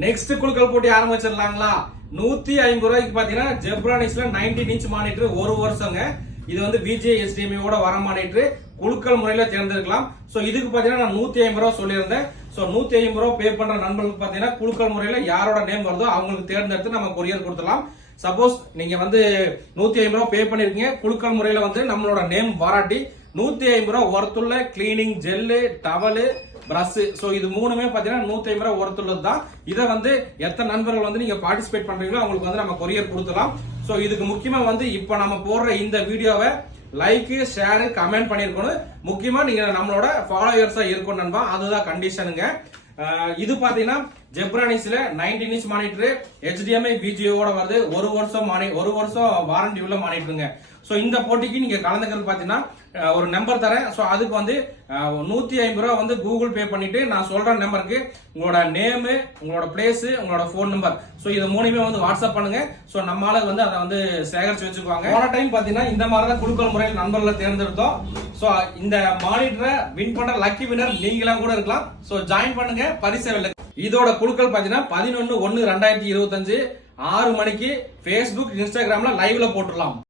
Next குழுக்கள் போட்டி ஆரம்பிச்சிடலாங்களா? நூத்தி ஐம்பது ரூபாய்க்கு பாத்தீங்கன்னா ஜெப்ரானிக்ஸ்ல 19 இன்ச் மானிட்டர் ஒரு வருஷங்க. இது வந்து விஜே ஓட வர மானிட்டர் குழுக்கள் முறையில தேர்ந்தெடுக்கலாம். சோ இதுக்கு பாத்தீங்கன்னா நான் நூத்தி ஐம்பது ரூபா சொல்லியிருந்தேன். சோ நூத்தி ஐம்பது ரூபா பே பண்ற நண்பர்களுக்கு பாத்தீங்கன்னா குழுக்கள் முறையில யாரோட நேம் வருதோ அவங்களுக்கு தேர்ந்தெடுத்து நம்ம கொரியர் கொடுத்துலாம் சப்போஸ் நீங்க வந்து நூத்தி ஐம்பது ரூபா பே பண்ணிருக்கீங்க. குழுக்கள் முறையில வந்து நம்மளோட நேம் பாராட்டி நூத்தி ஐம்பது ரூபா ஒர்த்துள்ள cleaning gel towel brush so இது மூணுமே பார்த்தீங்கன்னா நூத்தி ஐம்பது ரூபா ஒர்த்துள்ளது தான் இதை வந்து எத்தனை நண்பர்கள் வந்து நீங்க பார்ட்டிசிபேட் பண்றீங்களோ அவங்களுக்கு வந்து நம்ம கொரியர் கொடுத்துலாம் ஸோ இதுக்கு முக்கியமா வந்து இப்போ நம்ம போடுற இந்த வீடியோவை லைக்கு ஷேரு கமெண்ட் பண்ணியிருக்கணும். முக்கியமா நீங்க நம்மளோட ஃபாலோயர்ஸாக இருக்கணும் நண்பா. அதுதான் கண்டிஷனுங்க இது பாத்தீங்கன்னா ஜெப்ரானிஸ்ல 19 இன்ச் மானிட்டர் ஹெச்டிஎம்ஐ பிஜிஓட வருது. ஒரு வருஷம் மானி ஒரு வருஷம் வாரண்டி உள்ள மானிட்டருங்க. சோ இந்த போட்டிக்கு நீங்க கலந்துக்கிறது பாத்தீங்கன்னா ஒரு நம்பர் தரேன். சோ அதுக்கு வந்து நூத்தி ஐம்பது ரூபா வந்து கூகுள் பே பண்ணிட்டு நான் சொல்ற நம்பருக்கு உங்களோட நேமு உங்களோட பிளேஸ் உங்களோட ஃபோன் நம்பர் சோ இது மூணுமே வந்து வாட்ஸ்அப் பண்ணுங்க. சோ நம்மளால வந்து அதை வந்து சேகரிச்சு வச்சுக்குவாங்க. போன டைம் பாத்தீங்கன்னா இந்த மாதிரி தான் குழுக்கள் முறையில் நண்பர்களை தேர்ந்தெடுத்தோம். ஸோ இந்த மானிட்டரை வின் பண்ற லக்கி வினர் நீங்களாம் கூட இருக்கலாம். ஸோ ஜாயின் பண்ணுங்க. பரிசு இதோட குழுக்கள் பாத்தீங்கன்னா பதினொன்னு ஒன்னு ரெண்டாயிரத்தி இருபத்தஞ்சு ஆறு மணிக்கு ஃபேஸ்புக் இன்ஸ்டாகிராம்ல லைவ்ல போட்டுடலாம்.